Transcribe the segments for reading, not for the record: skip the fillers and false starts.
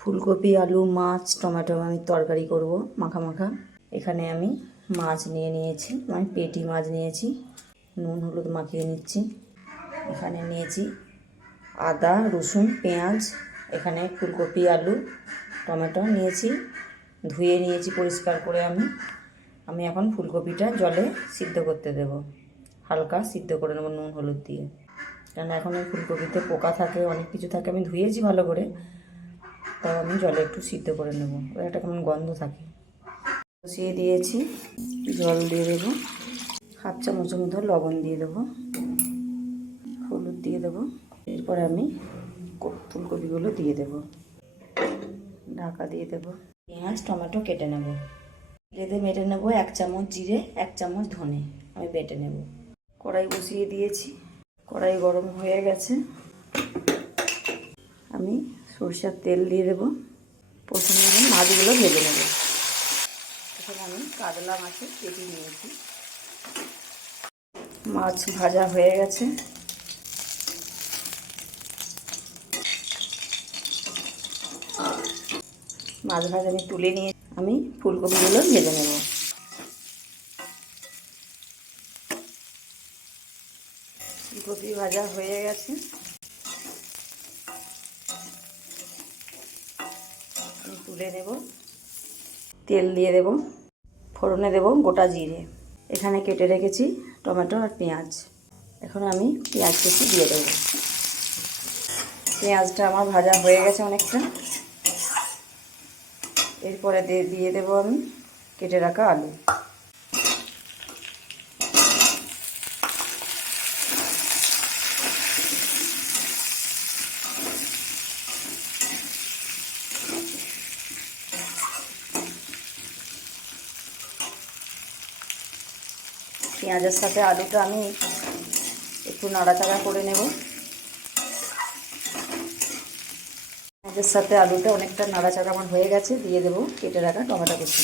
ফুলকপি আলু মাছ টমেটো আমি তরকারি করব মাখা মাখা। এখানে আমি মাছ নিয়ে নিয়েছি, আমি পেটি মাছ নিয়েছি, নুন হলুদ মাখিয়ে নিচ্ছি। এখানে নিয়েছি আদা রসুন পেঁয়াজ, এখানে ফুলকপি আলু টমেটো নিয়েছি, ধুয়ে নিয়েছি পরিষ্কার করে। আমি এখন ফুলকপিটা জলে সিদ্ধ করতে দেব, হালকা সিদ্ধ করে নেব নুন হলুদ দিয়ে, কারণ এখন ওই ফুলকপিতে পোকা থাকে অনেক কিছু থাকে। আমি ধুয়েছি ভালো করে, তাও আমি জলে একটু সিদ্ধ করে নেব, ওর একটা কেমন গন্ধ থাকে। বসিয়ে দিয়েছি, জল দিয়ে দেবো, হাফ চামচের মতো লবণ দিয়ে দেবো, হলুদ দিয়ে দেবো। এরপরে আমি ফুলকপিগুলো দিয়ে দেবো, ঢাকা দিয়ে দেবো। পেঁয়াজ টমেটো কেটে নেব, জিরে বেটে নেব, 1 চামচ জিরে 1 চামচ ধনে আমি বেটে নেব। কড়াই বসিয়ে দিয়েছি, কড়াই গরম হয়ে গেছে, আমি সরষের তেল দিয়ে দেবো। প্রথমে আমি মাছগুলো ভেজে নেব। এখানে আমি কাতলা মাছের পেটি নিয়েছি, মাছ ভাজা হয়ে গেছে। মাছ ভাজা আমি তুলে নিয়ে আমি ফুলকপিগুলো ভেজে নেব। ফুলকপি ভাজা হয়ে গেছে, আমি তুলে নেব। তেল দিয়ে দেব, ফোড়নে দেব গোটা জিরে, এখানে কেটে রেখেছি টমেটো আর পেঁয়াজ। এখন আমি পেঁয়াজ কুচি দিয়ে দেব। পেঁয়াজটা আমার ভাজা হয়ে গেছে অনেকটা। এরপরে দিয়ে দেব আমি কেটে রাখা আলু। পেঁয়াজের সাথে আলুটা আমি একটু নাড়াচাড়া করে নেব। পেঁয়াজের সাথে আলুটা অনেকটা নাড়াচাড়া আমার হয়ে গেছে, দিয়ে দেব কেটে রাখা টমেটো কুচি।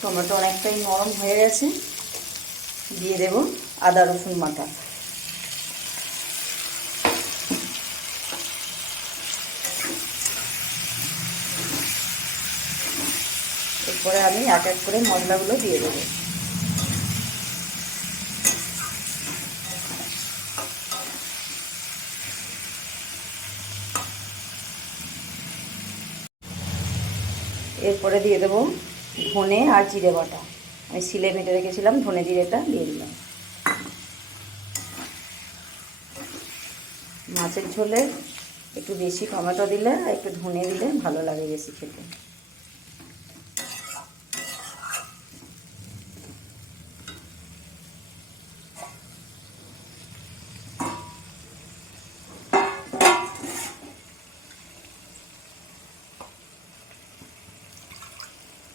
টমেটো অনেকটাই নরম হয়ে গেছে, দিয়ে দেব আদা রসুন বাটা। এরপরে আমি এক এক করে মশলাগুলো দিয়ে দেবো। এরপরে দিয়ে দেবো ধনে আর জিরে বাটা, আমি শিলে বেটে রেখেছিলাম, ধনে জিরেটা দিয়ে দিলাম। মাছের ঝোলে একটু বেশি টমেটো দিলে আর একটু ধনে দিলে ভালো লাগে বেশি খেতে।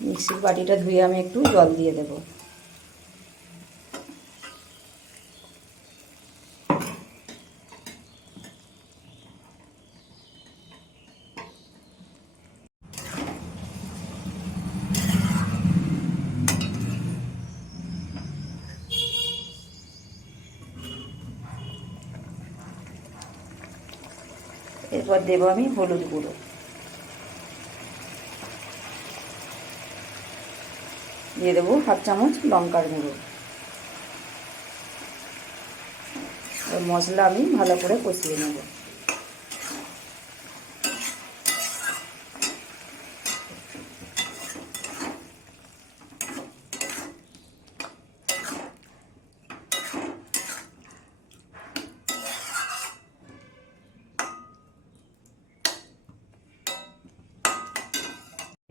মিক্সির বাটিটা ধুয়ে আমি একটু জল দিয়ে দেব। এরপর দেবো আমি হলুদ গুঁড়ো, দিয়ে দেবো হাফ চামচ লঙ্কার গুঁড়ো। মশলা আমি ভালো করে কষিয়ে নেব।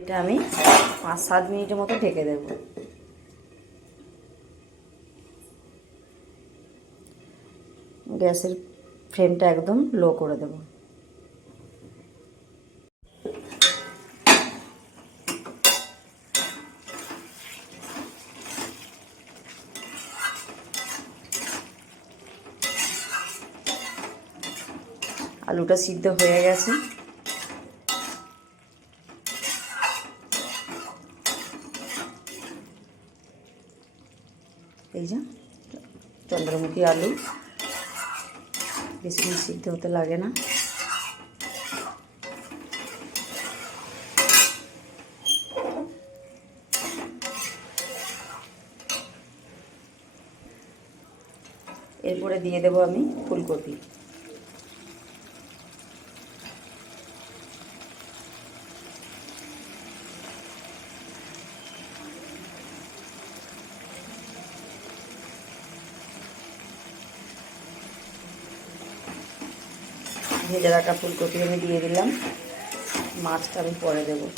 এটা আমি 5-7 মিনিটের মতো ঢেকে দেব। গ্যাসের ফ্লেমটা একদম লো করে দেব। আলুটা সিদ্ধ হয়ে গেছে। এই যে চন্দ্রমুখী আলু, বেশি সিদ্ধ হতে লাগে না। এরপরে দিয়ে দেবো আমি ফুলকপি। ভেজে রাখা ফুলকপি আমি দিয়ে দিলাম, মাছটা আমি পরে দেবো।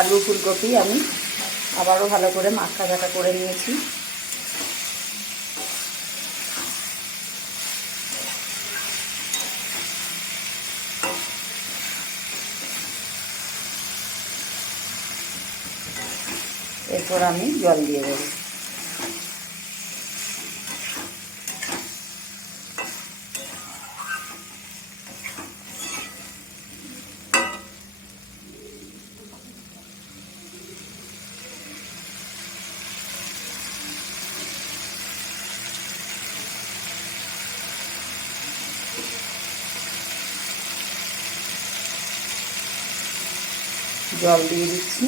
আলু ফুলকপি আমি আবারও ভালো করে মাখা ঝাঁকা করে নিয়েছি। এরপর আমি জল দিয়ে দেবো। জল দিয়ে দিচ্ছি।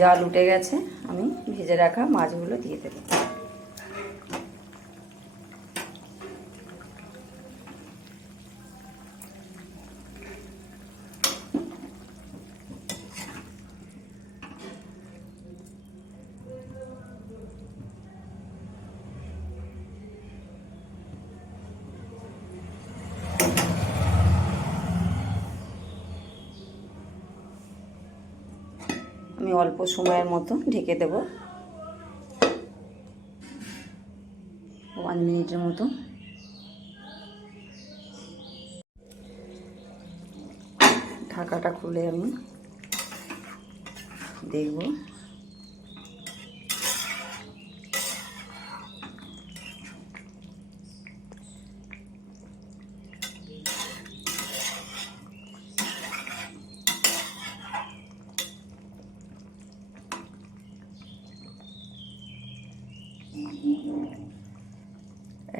জাল উঠে গেছে, আমি ভেজে রাখা মাছগুলো দিয়ে দেবো। আমি অল্প সময়ের মতো ঢেকে দেব, 1 মিনিটের মতো। ঢাকাটা খুলে আমি দেখব।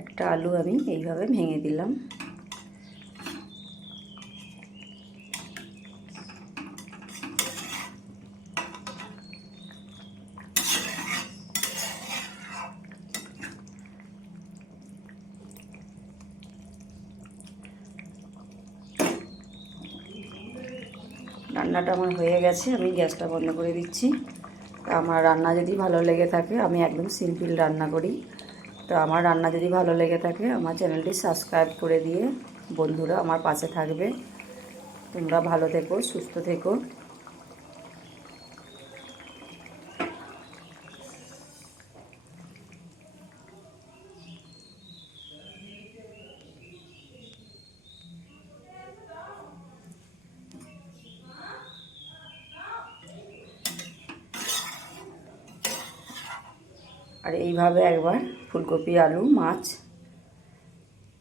একটা আলু আমি এইভাবে ভেঙে দিলাম। রান্নাটা আমার হয়ে গেছে, আমি গ্যাসটা বন্ধ করে দিচ্ছি। আমার রান্না যদি ভালো লেগে থাকে, আমি একদম সিম্পল রান্না করি, তো আমার রান্না যদি ভালো লেগে থাকে আমার চ্যানেলটি সাবস্ক্রাইব করে দিয়ে বন্ধুরা আমার পাশে থাকবে। তোমরা ভালো থেকো, সুস্থ থেকো। আর এইভাবে একবার ফুলকপি আলু মাছ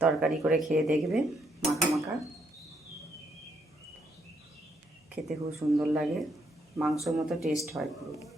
তরকারি করে খেয়ে দেখবে, মাখা মাখা, খেতে খুব সুন্দর লাগে, মাংসর মতো টেস্ট হয় পুরো।